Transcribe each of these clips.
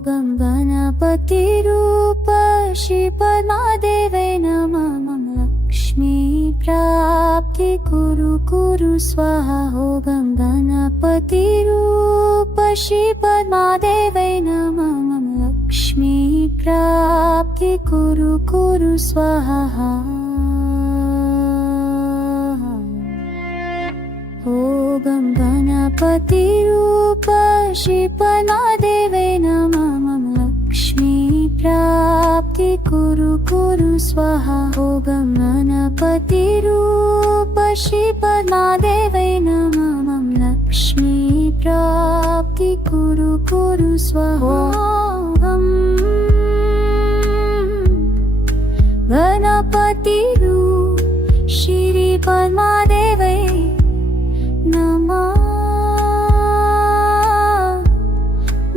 गं गणपतिरूप श्रीपद्मादेवै नमः। मम लक्ष्मी प्राप्ति कुरु स्वाहा। गं गणपतिरूप श्रीपद्मादेवै नमः। मम लक्ष्मी प्राप्ति कुरु स्वाहा। गं गणपतिरूप श्रीपद्मादेवै नमः। मम लक्ष्मी प्राप्ति कुरु स्वाहा। गं गणपतिरूप श्रीपद्मादेवै नमः। मम लक्ष्मी प्राप्ति कुरु स्वाहा। गणपतिरूप श्रीपद्मादेवै नमः।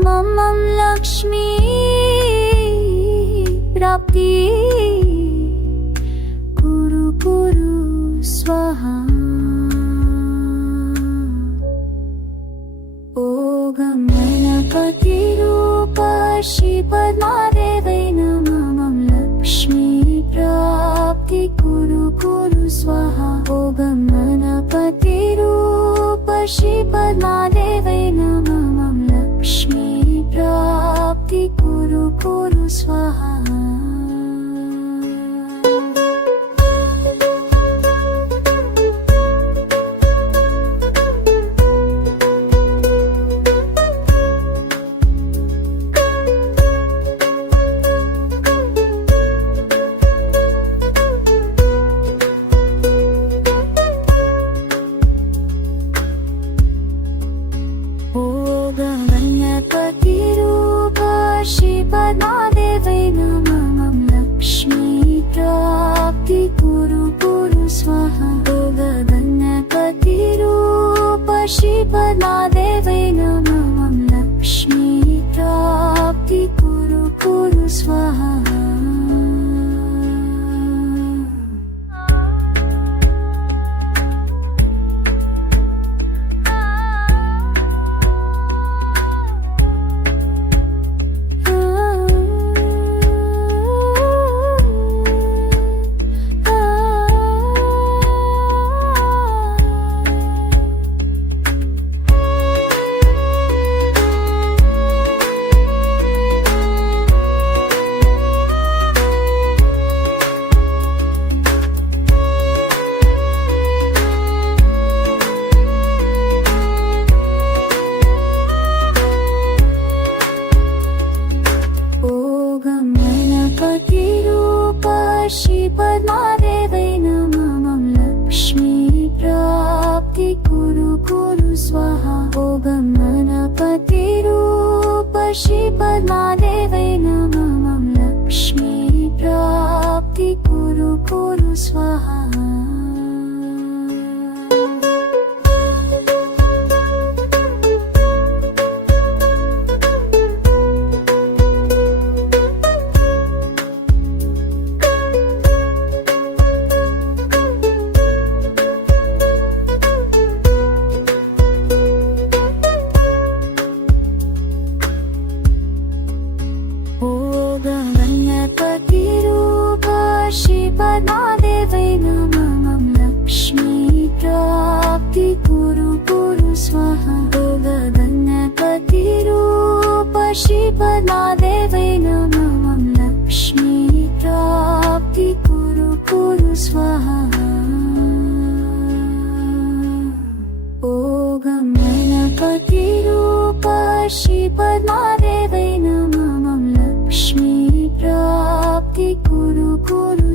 मम लक्ष्मी प्राप्ति कुरु स्वाहा। गं गणपतिरूप श्रीपद्मादेवै नमः। मम लक्ष्मी प्राप्ति कुरु स्वाहा। गं गणपतिरूप श्रीपद्मादेवै नमः। मम लक्ष्मी प्राप्ति कुरु स्वाहा। गणपतिरूप श्रीपद्मादेवै नमः। मम लक्ष्मी प्राप्ति कुरु स्वाहा। गणपतिरूप श्रीपद्मादेवै नमः। मम लक्ष्मी प्राप्ति कुरु स्वाहा। गणपतिरूप श्रीपद्मादेवै नमः। मम लक्ष्मी प्राप्ति कुरु स्वाहा। गं गणपतिरूप श्रीपद्मादेवै नमः। मम लक्ष्मी प्राप्ति कुरु स्वाहा। गणपतिरूप श्रीपद्मादेवै नमः। मम लक्ष्मी प्राप्ति कुरु स्वाहा। गणपतिरूप श्रीपद्मादेवै नमः। मम लक्ष्मी प्राप्ति कुरु स्वाहा। गं गणपतिरूप श्रीपद्मादेवै नमः। मम लक्ष्मी प्राप्ति कुरु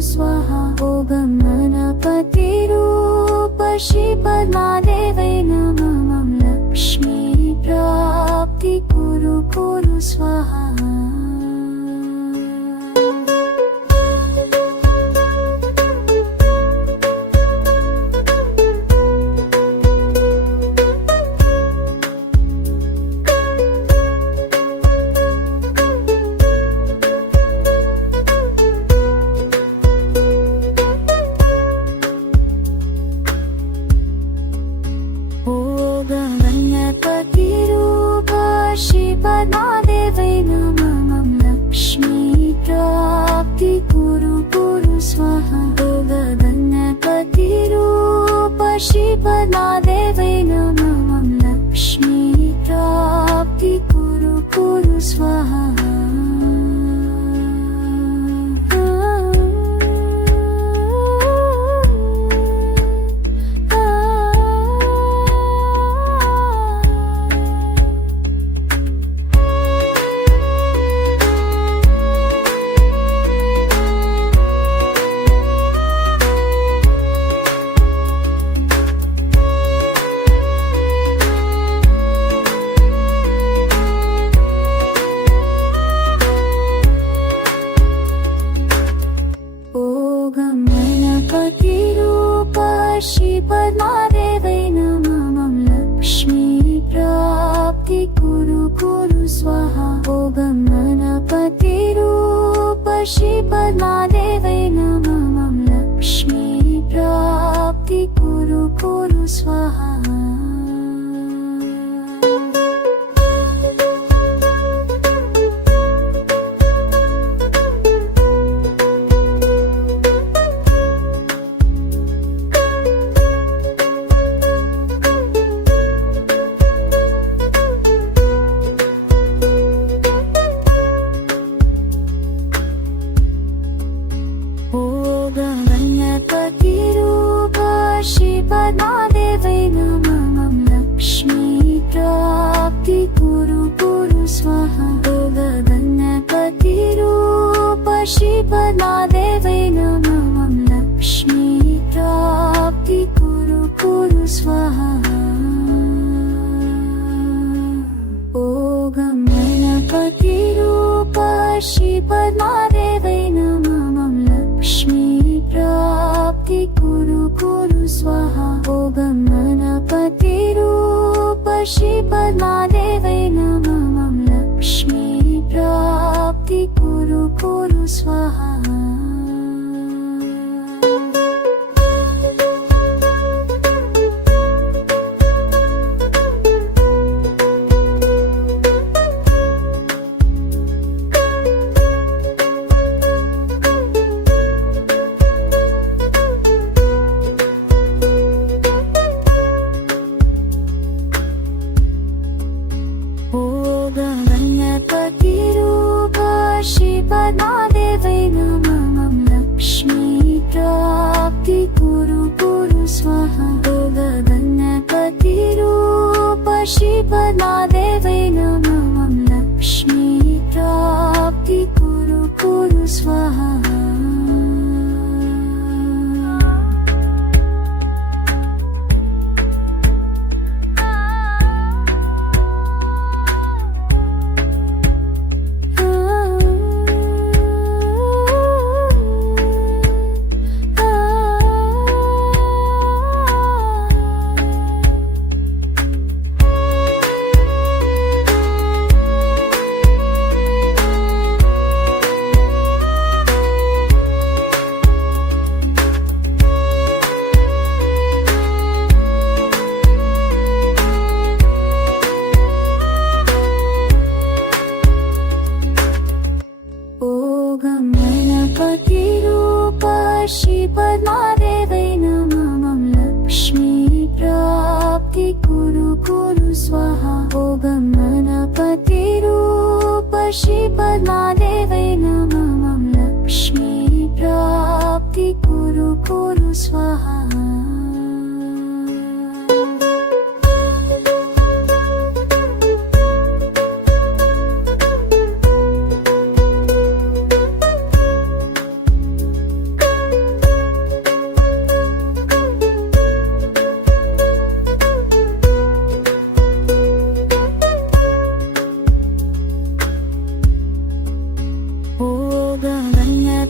स्वाहा। गं गणपतिरूप श्रीपद्मादेवै नमः। मम लक्ष्मी प्राप्ति कुरु स्वाहा। गणपतिरूप श्रीपद्मादेवै श्रीपद्मादेवै नमः लक्ष्मी प्राप्ति कुरु कुरु स्वाहा श्रीपद्मादेवै नमः लक्ष्मी प्राप्ति कुरु कुरु स्वाहा ॐ गणपतिरूप श्रीपद्मादेवै नमः लक्ष्मी प्राप्ति कुरु कुरु स्वाहा गणपतिरूप श्रीपद्मादेवै नमः लक्ष्मी प्राप्ति कुरु कुरु स्वाहा गणपतिरूप श्रीपद्मादेवै नमः लक्ष्मी प्राप्ति कुरु कुरु स्वाहा गणपतिरूप श्रीपद्मादेवै नमः लक्ष्मी प्राप्ति कुरु कुरु स्वाहा गणपतिरूप श्रीपद्मादेवै नमः लक्ष्मी प्राप्ति कुरु कुरु स्वाहा गणपतिरूप श्रीपद्मादेवै नमः लक्ष्मी प्राप्ति कुरु कुरु स्वाहा गणपतिरूप श्रीपद्मादेवै नमः लक्ष्मी प्राप्ति कुरु कुरु स्वाहा गणपतिरूप श्रीपद्मादेवै नमः लक्ष्मी प्राप्ति कुरु कुरु स्वाहा गणपतिरूप श्रीपद्मादेवै नमः लक्ष्मी प्राप्ति कुरु कुरु स्वाहा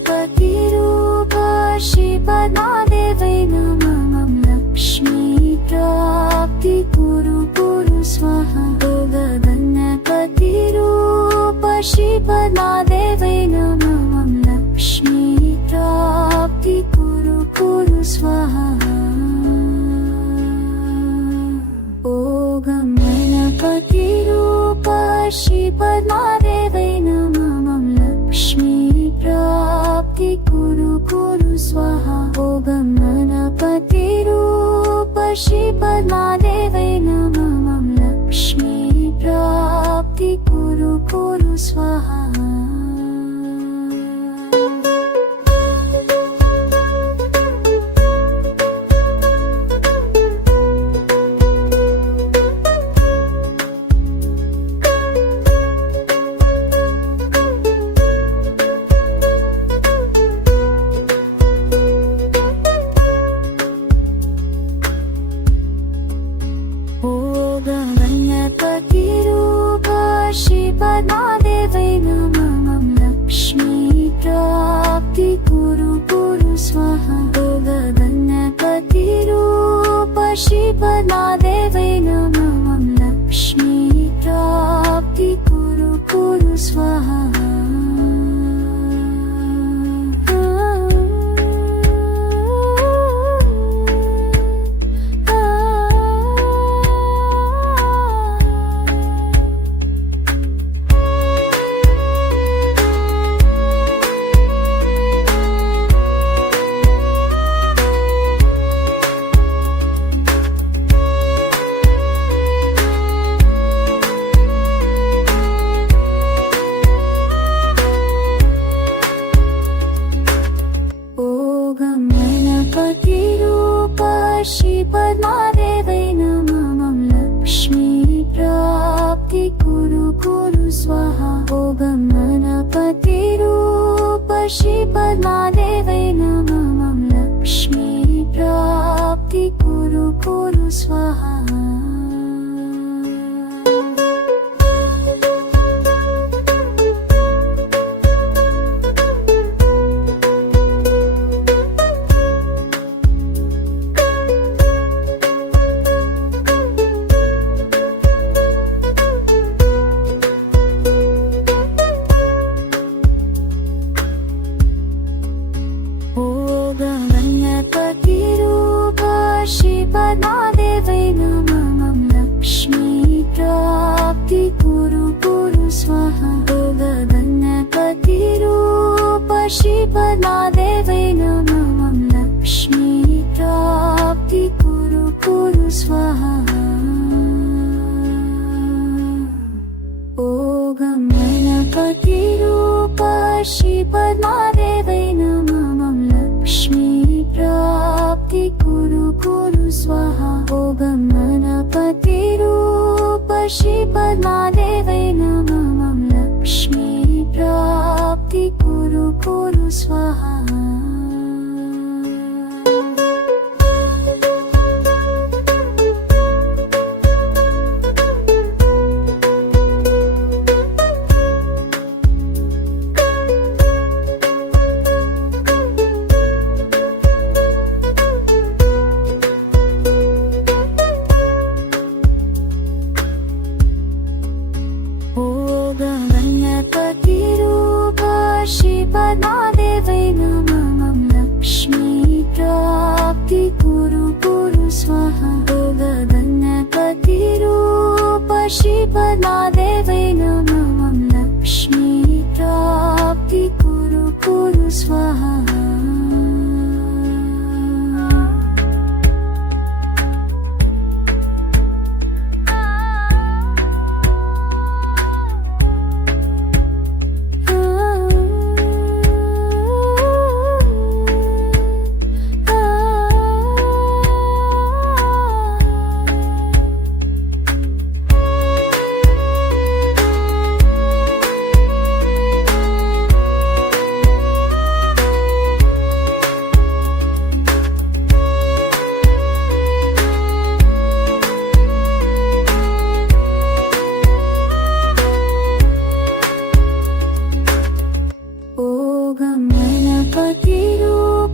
गणपतिरूप श्रीपद्मादेवै नमः लक्ष्मी प्राप्ति कुरु कुरु स्वाहा गणपतिरूप श्रीपद्मादेवै नमः लक्ष्मी प्राप्ति कुरु कुरु स्वाहा गणपतिरूप श्रीपद्मादेवै नमः लक्ष्मी प्राप्ति कुरु कुरु स्वाहा गणपतिरूप पशुपदा देवै नमः लक्ष्मी प्राप्ति कुरु कुरु स्वाहा पशुपदा देवै नमः लक्ष्मी प्राप्ति कुरु कुरु स्वाहा गणपति रूप पशुपदा देवै नमः लक्ष्मी प्राप्ति कुरु कुरु स्वाहा पशुपदा देवै नमः लक्ष्मी प्राप्ति कुरु कुरु स्वाहा गणपति रूप पशुपदा देवै नमः लक्ष्मी प्राप्ति कुरु कुरु स्वाहा गणपति रूप पशुपदा देवै नमः लक्ष्मी प्राप्ति कुरु कुरु स्वाहा गणपति रूप पशुपदा देवै नमः लक्ष्मी प्राप्ति कुरु कुरु स्वाहा गणपति रूप पशुपदा देवै नमः लक्ष्मी प्राप्ति कुरु कुरु स्वाहा गणपति रूप पशुपदा देवै नमः लक्ष्मी प्राप्ति कुरु कुरु स्वाहा गणपति रूप पशुपदा देवै नमः लक्ष्मी प्राप्ति कुरु कुरु स्वाहा गणपति रूप पशुपदा देवै नमः लक्ष्मी प्राप्ति कुरु कुरु स्वाहा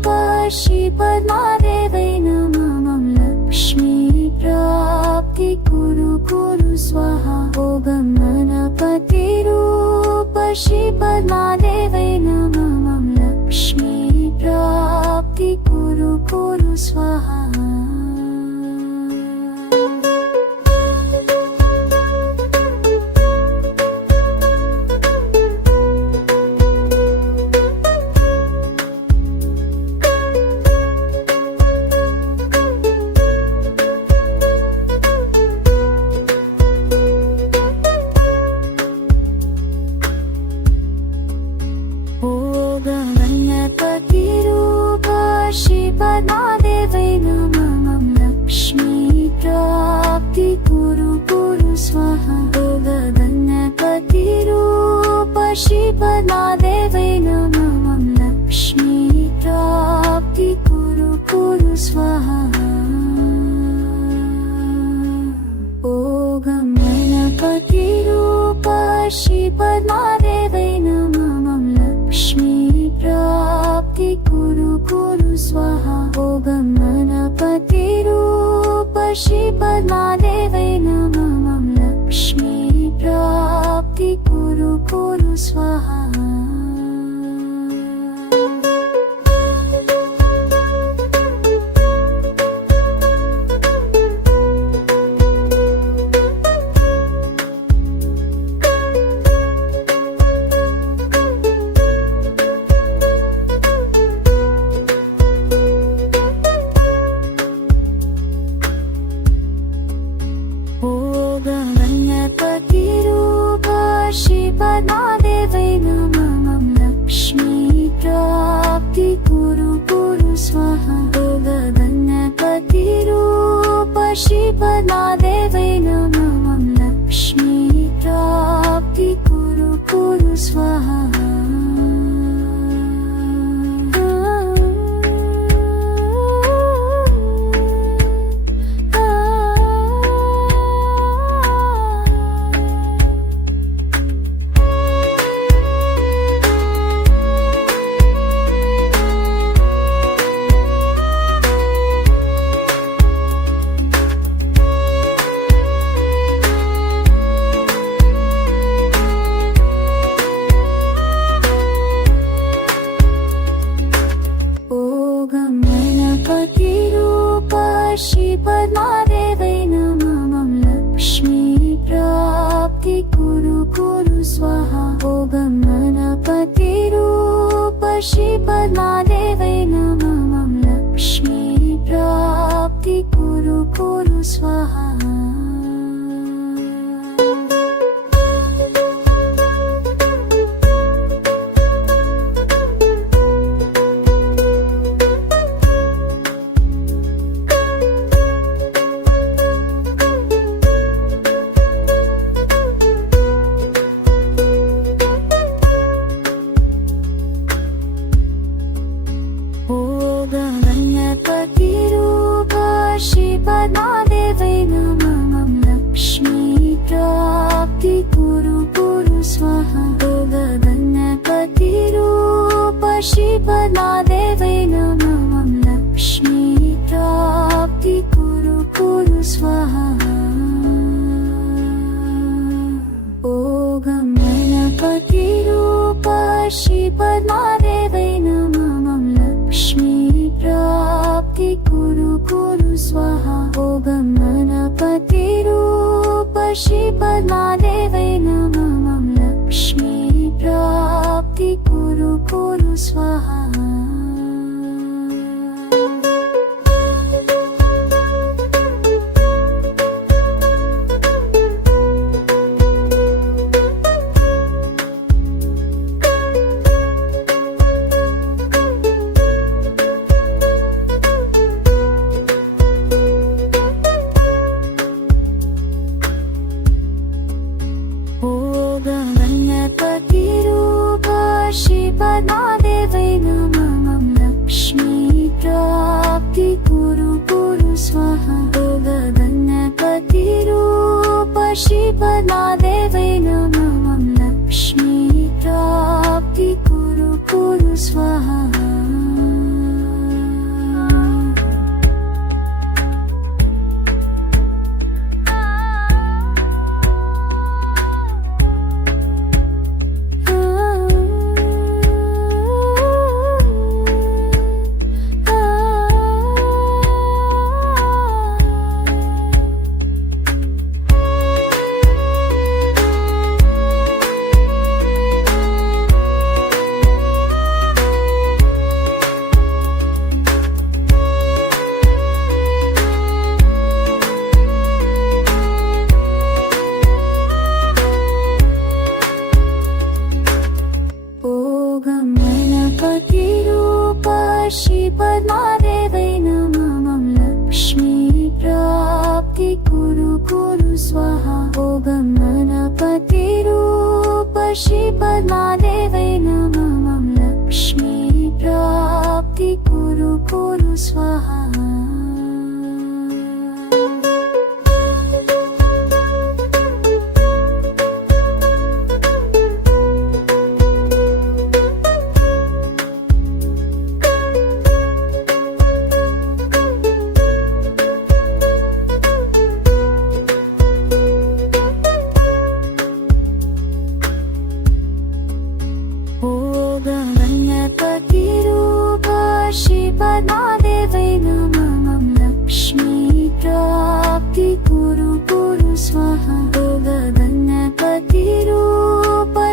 पशुपदा देवै नमः लक्ष्मी प्राप्ति कुरु कुरु स्वाहा गणपति रूप पशुपदा देवै नमः लक्ष्मी प्राप्ति कुरु कुरु स्वाहा श्रीपद्मादेवै नमः लक्ष्मी प्राप्ति कुरु कुरु स्वाहा ॐ गणपतिरूप श्रीपद्मादेवै नमः लक्ष्मी प्राप्ति कुरु कुरु स्वाहा ॐ गणपतिरूप श्रीपद्मादेवै नमः लक्ष्मी प्राप्ति कुरु कुरु स्वाहा गणपतिरूप श्रीपद्मादेवै नमः लक्ष्मी प्राप्ति कुरु कुरु स्वाहा गणपतिरूप श्रीपद्मादेवै नमः लक्ष्मी प्राप्ति कुरु कुरु स्वाहा गणपतिरूप श्रीपद्मादेवै नमः लक्ष्मी प्राप्ति कुरु कुरु स्वाहा ॐ गणपतिरूप श्रीपद्मादेवै नमः लक्ष्मी प्राप्ति कुरु कुरु स्वाहा गणपतिरूप श्रीपद्मादेवै नमः लक्ष्मी प्राप्ति कुरु कुरु स्वाहा गणपतिरूप श्रीपद्मादेवै नमः लक्ष्मी प्राप्ति कुरु कुरु स्वाहा ॐ गणपतिरूप श्रीपद्मादेवै नमः लक्ष्मी प्राप्ति कुरु कुरु स्वाहा ॐ गणपतिरूप श्रीपद्मादेवै नमः लक्ष्मी प्राप्ति कुरु कुरु स्वाहा गणपतिरूप श्रीपद्मादेवै नमः लक्ष्मी प्राप्ति कुरु कुरु स्वाहा गणपतिरूप श्रीपद्मादेवै नमः लक्ष्मी प्राप्ति कुरु कुरु स्वाहा श्रीपद्मादेवै नमः लक्ष्मी प्राप्ति कुरु कुरु स्वाहा ॐ गणपतिरूप श्रीपद्मा कुरु स्वाहा। गणपतिरूप श्रीपदादेवै नमः। लक्ष्मी प्राप्ति कुरु कुरु स्वाहा। गणपतिरूप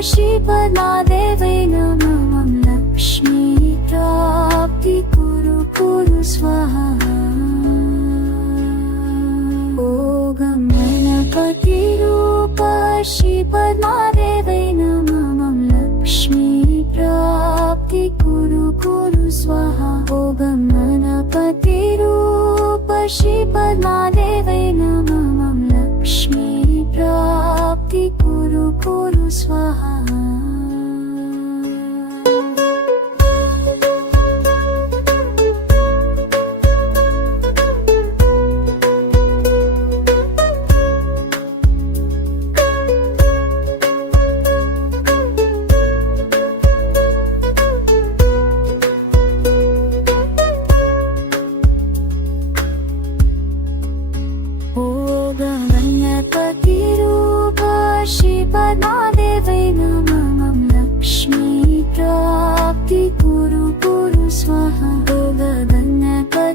श्रीपदादेवै नमः। लक्ष्मी प्राप्ति कुरु कुरु स्वाहा। गणपतिरूप श्रीपदादेवै नमः। लक्ष्मी प्राप्ति कुरु कुरु स्वाहा। गणपतिरूप श्रीपदादेवै नमः। लक्ष्मी प्राप्ति कुरु कुरु स्वाहा। गणपतिरूप श्रीपदादेवै नमः। लक्ष्मी प्राप्ति कुरु कुरु स्वाहा।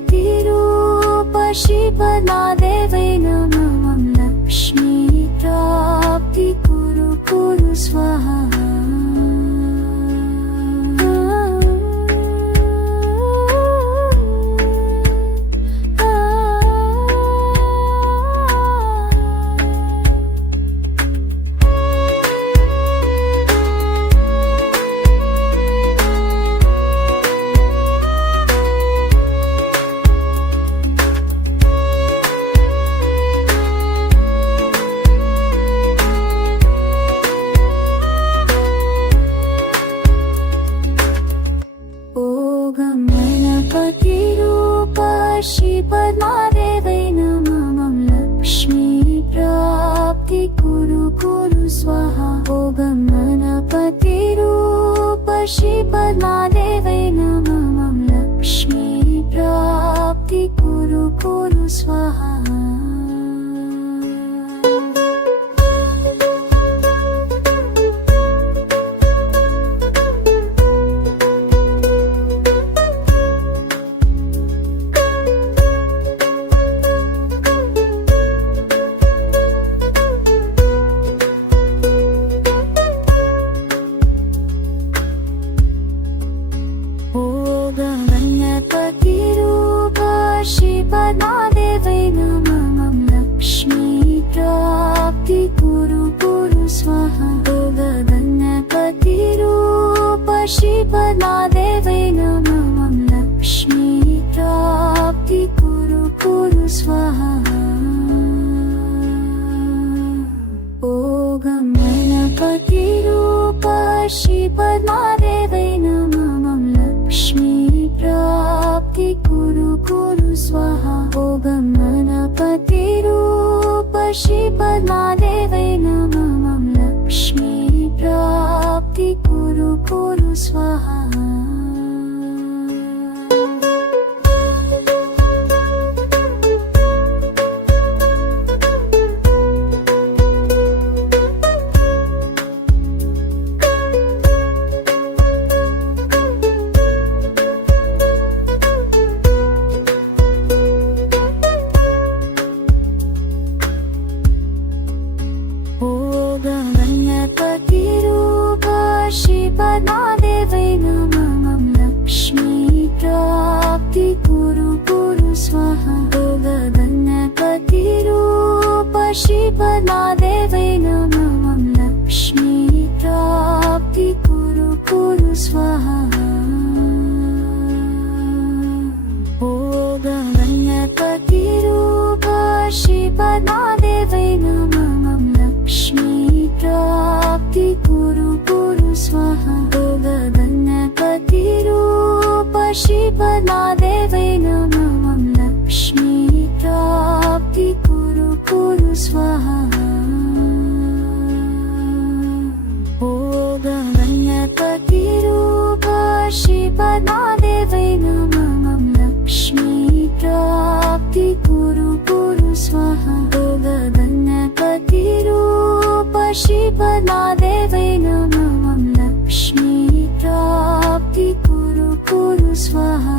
गणपतिरूप श्रीपदादेवै नमः। लक्ष्मी प्राप्ति कुरु कुरु स्वाहा। गणपतिरूप श्रीपदादेवै नमः। लक्ष्मी प्राप्ति कुरु कुरु स्वाहा। गणपतिरूप श्रीपदादेवै नमः। लक्ष्मी प्राप्ति कुरु कुरु स्वाहा। गणपतिरूप श्रीपदादेवै नमः। लक्ष्मी प्राप्ति कुरु कुरु स्वाहा। गणपतिरूप श्रीपदादेवै नमः। लक्ष्मी प्राप्ति कुरु कुरु स्वाहा। गणपतिरूप श्रीपदादेवै नमः। लक्ष्मी प्राप्ति कुरु कुरु स्वाहा। गणपतिरूप श्रीपदादेवै नमः। लक्ष्मी प्राप्ति कुरु कुरु स्वाहा। गणपतिरूप श्रीपदादेवै नमः। लक्ष्मी प्राप्ति कुरु कुरु स्वाहा। गणपतिरूप श्रीपदादेवै नमः। लक्ष्मी प्राप्ति कुरु कुरु स्वाहा। गणपतिरूप श्रीपदादेवै नमः। लक्ष्मी प्राप्ति कुरु कुरु स्वाहा। गणपतिरूप श्रीपदादेवै पद्मादेवै नमः लक्ष्मी प्राप्ति कुरु कुरु स्वाहा ॐ गणपतिरूप श्रीपद्मादेवै नमः लक्ष्मी प्राप्ति कुरु कुरु स्वाहा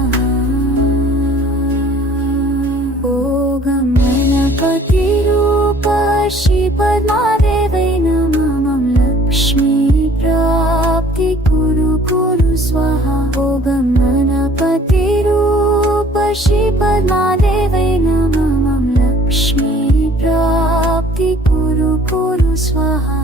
ॐ गणपतिरूप श्रीपद्मादेवै नमः लक्ष्मी प्राप्ति कुरु कुरु स्वाहा ॐ गणपतिरूप श्रीपद्मादेवै नमः लक्ष्मी प्राप्ति कुरु कुरु स्वाहा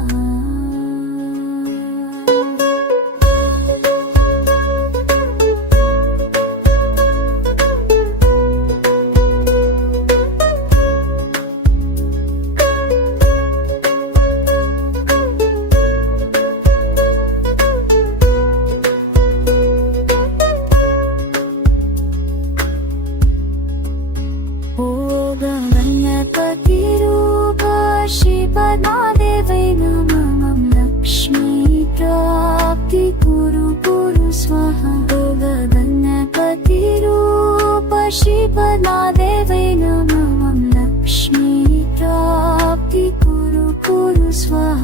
गणपतिरूप श्रीपद्मादेवै नमः लक्ष्मी प्राप्ति कुरु कुरु स्वाहा ॐ गणपतिरूप श्रीपद्मादेवै नमः लक्ष्मी प्राप्ति कुरु कुरु स्वाहा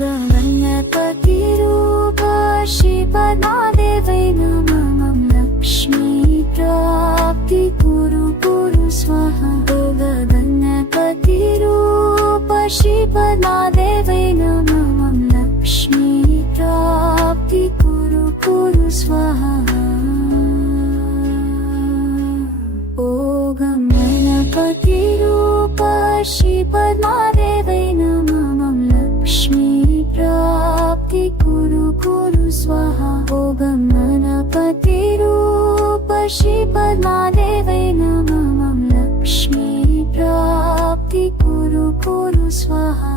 गणपतिरूप श्रीपद्मादेवै नमः लक्ष्मी प्राप्ति कुरु कुरु स्वाहा ॐ गणपतिरूप श्रीपद्मादेवै नमः लक्ष्मी प्राप्ति कुरु कुरु स्वाहा ॐ गणपतिरूप श्रीपद्मादेवै नमः लक्ष्मी प्राप्ति कुरु कुरु स्वाहा ॐ गणपतिरूप श्रीपद्मादेवै नमः लक्ष्मी प्राप्ति कुरु कुरु स्वाहा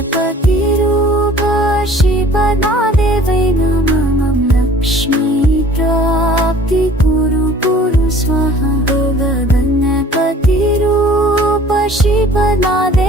गणपतिरूप श्रीपद्मादेवै नमः लक्ष्मी प्राप्ति कुरु कुरु स्वाहा ॐ गणपतिरूप श्रीपद्मादेवै